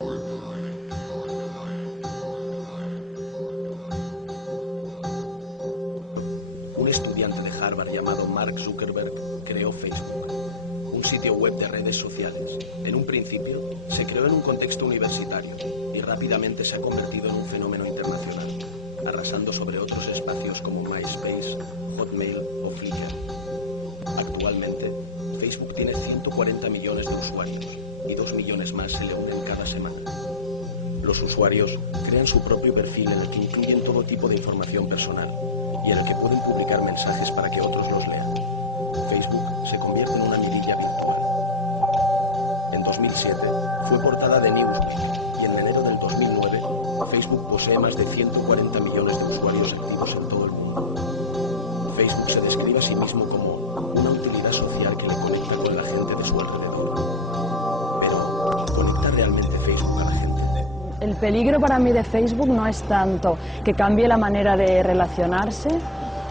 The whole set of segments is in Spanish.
Un estudiante de Harvard llamado Mark Zuckerberg creó Facebook, un sitio web de redes sociales. En un principio, se creó en un contexto universitario y rápidamente se ha convertido en un fenómeno internacional, arrasando sobre otros espacios como MySpace, Hotmail o Flickr. Actualmente, Facebook tiene 140 millones de usuarios y 2 millones más se le unen cada semana. Los usuarios crean su propio perfil en el que incluyen todo tipo de información personal y en el que pueden publicar mensajes para que otros los lean. Facebook se convierte en una mirilla virtual. En 2007 fue portada de Newsweek y en enero del 2009 Facebook posee más de 140 millones de usuarios activos en todo el mundo. Facebook se describe a sí mismo como una utilidad social que le conecta con la gente de su alrededor. Pero, ¿conecta realmente Facebook a la gente? El peligro para mí de Facebook no es tanto que cambie la manera de relacionarse,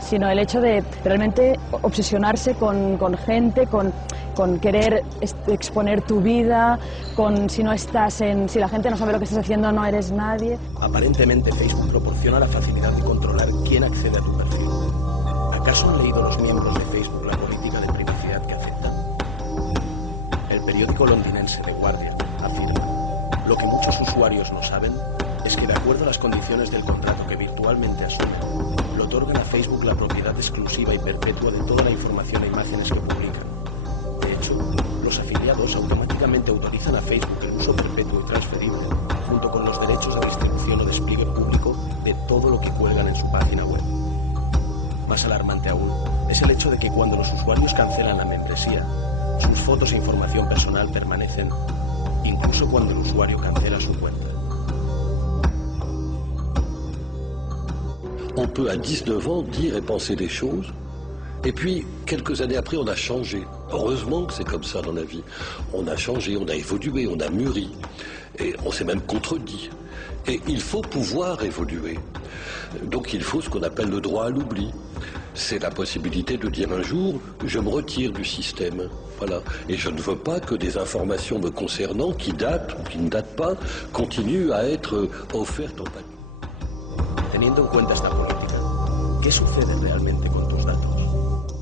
sino el hecho de realmente obsesionarse con gente, con querer exponer tu vida, si la gente no sabe lo que estás haciendo no eres nadie. Aparentemente Facebook proporciona la facilidad de controlar quién accede a tu perfil. ¿Acaso han leído los miembros de Facebook la política de privacidad que aceptan? El periódico londinense The Guardian afirma: lo que muchos usuarios no saben es que de acuerdo a las condiciones del contrato que virtualmente asumen, le otorgan a Facebook la propiedad exclusiva y perpetua de toda la información e imágenes que publican. De hecho, los afiliados automáticamente autorizan a Facebook el uso perpetuo y transferible, junto con los derechos de distribución o despliegue público de todo lo que cuelgan en su página web. Más alarmante aún es el hecho de que cuando los usuarios cancelan la membresía, sus fotos e información personal permanecen, incluso cuando el usuario cancela su cuenta. On peut à 19 ans dire et penser des choses, et puis quelques années après on a changé. Heureusement que c'est comme ça dans la vie. On a changé, on a évolué, on a mûri, et on s'est même contredit. Et il faut pouvoir évoluer. Donc il faut ce qu'on appelle le droit à l'oubli. C'est la possibilité de dire un jour, je me retire du système. Voilà. Et je ne veux pas que des informations me concernant, qui datent ou qui ne datent pas, continuent à être offertes en papier. Teniendo en cuenta esta política, ¿qué sucede realmente con tus datos?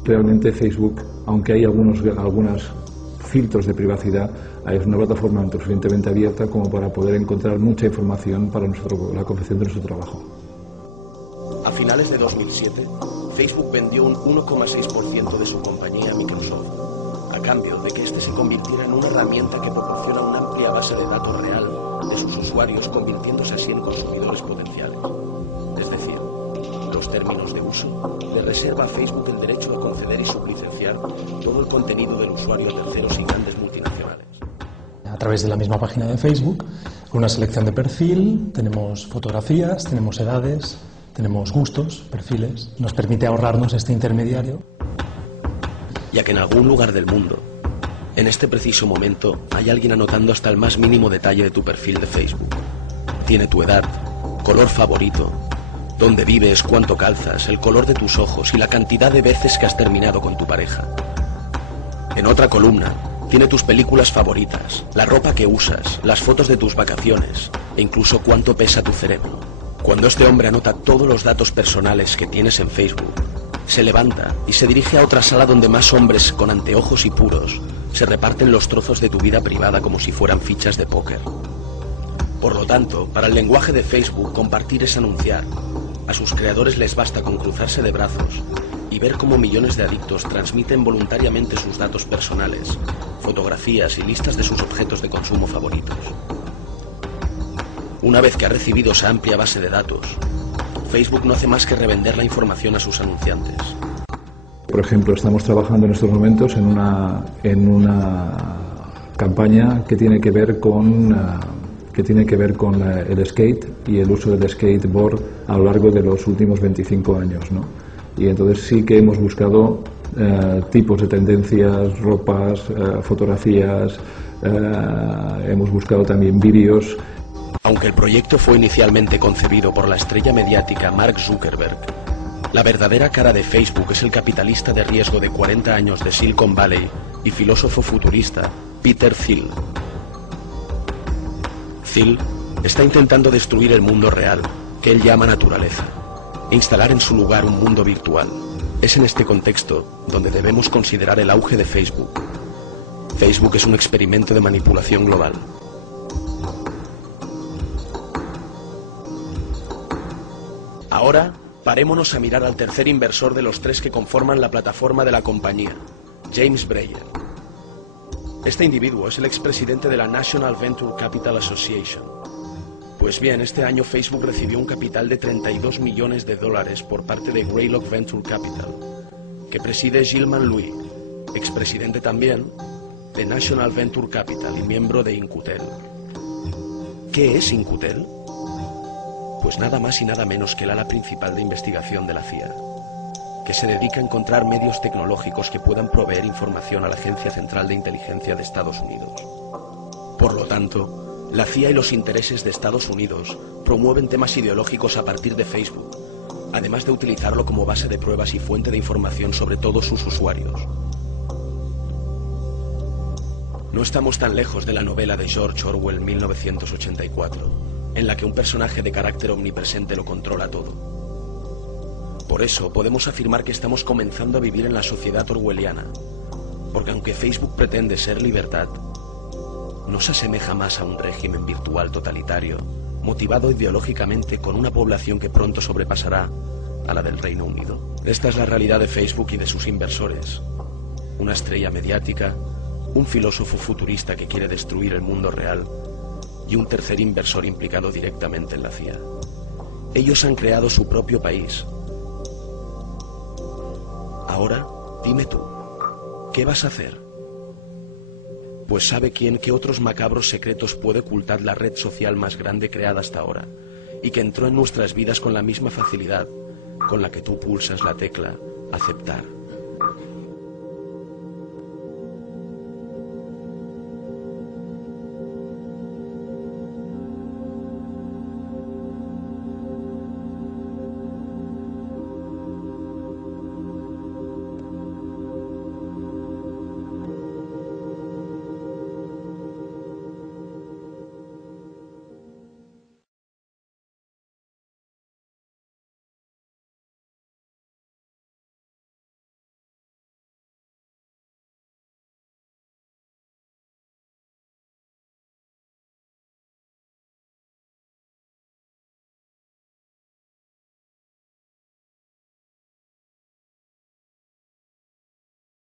Realmente Facebook, aunque hay algunos filtros de privacidad, es una plataforma lo suficientemente abierta como para poder encontrar mucha información para la confección de nuestro trabajo. A finales de 2007, Facebook vendió un 1,6% de su compañía a Microsoft, a cambio de que éste se convirtiera en una herramienta que proporciona una amplia base de datos real de sus usuarios, convirtiéndose así en consumidores potenciales. Es decir, los términos de uso le reserva a Facebook el derecho a conceder y sublicenciar todo el contenido del usuario a terceros y grandes multinacionales. A través de la misma página de Facebook, con una selección de perfil, tenemos fotografías, tenemos edades, tenemos gustos, perfiles, nos permite ahorrarnos este intermediario. Ya que en algún lugar del mundo, en este preciso momento, hay alguien anotando hasta el más mínimo detalle de tu perfil de Facebook. Tiene tu edad, color favorito, dónde vives, cuánto calzas, el color de tus ojos y la cantidad de veces que has terminado con tu pareja. En otra columna, tiene tus películas favoritas, la ropa que usas, las fotos de tus vacaciones e incluso cuánto pesa tu cerebro. Cuando este hombre anota todos los datos personales que tienes en Facebook, se levanta y se dirige a otra sala donde más hombres con anteojos y puros se reparten los trozos de tu vida privada como si fueran fichas de póker. Por lo tanto, para el lenguaje de Facebook, compartir es anunciar. A sus creadores les basta con cruzarse de brazos y ver cómo millones de adictos transmiten voluntariamente sus datos personales, fotografías y listas de sus objetos de consumo favoritos. Una vez que ha recibido esa amplia base de datos, Facebook no hace más que revender la información a sus anunciantes. Por ejemplo, estamos trabajando en estos momentos en una campaña que tiene que ver con el skate y el uso del skateboard a lo largo de los últimos 25 años, ¿no? Y entonces sí que hemos buscado tipos de tendencias, ropas, fotografías, hemos buscado también vídeos. Aunque el proyecto fue inicialmente concebido por la estrella mediática Mark Zuckerberg, la verdadera cara de Facebook es el capitalista de riesgo de 40 años de Silicon Valley y filósofo futurista Peter Thiel. Phil está intentando destruir el mundo real, que él llama naturaleza, e instalar en su lugar un mundo virtual. Es en este contexto donde debemos considerar el auge de Facebook. Facebook es un experimento de manipulación global. Ahora, parémonos a mirar al tercer inversor de los tres que conforman la plataforma de la compañía, James Breyer. Este individuo es el expresidente de la National Venture Capital Association. Pues bien, este año Facebook recibió un capital de $32 millones por parte de Greylock Venture Capital, que preside Gilman Louis, expresidente también de National Venture Capital y miembro de Incutel. ¿Qué es Incutel? Pues nada más y nada menos que el ala principal de investigación de la CIA, que se dedica a encontrar medios tecnológicos que puedan proveer información a la Agencia Central de Inteligencia de Estados Unidos. Por lo tanto, la CIA y los intereses de Estados Unidos promueven temas ideológicos a partir de Facebook, además de utilizarlo como base de pruebas y fuente de información sobre todos sus usuarios. No estamos tan lejos de la novela de George Orwell 1984, en la que un personaje de carácter omnipresente lo controla todo. Por eso podemos afirmar que estamos comenzando a vivir en la sociedad orwelliana, porque aunque Facebook pretende ser libertad, no se asemeja más a un régimen virtual totalitario, motivado ideológicamente con una población que pronto sobrepasará a la del Reino Unido. Esta es la realidad de Facebook y de sus inversores. Una estrella mediática, un filósofo futurista que quiere destruir el mundo real y un tercer inversor implicado directamente en la CIA. Ellos han creado su propio país. Ahora, dime tú, ¿qué vas a hacer? Pues ¿sabe quién que otros macabros secretos puede ocultar la red social más grande creada hasta ahora y que entró en nuestras vidas con la misma facilidad con la que tú pulsas la tecla aceptar?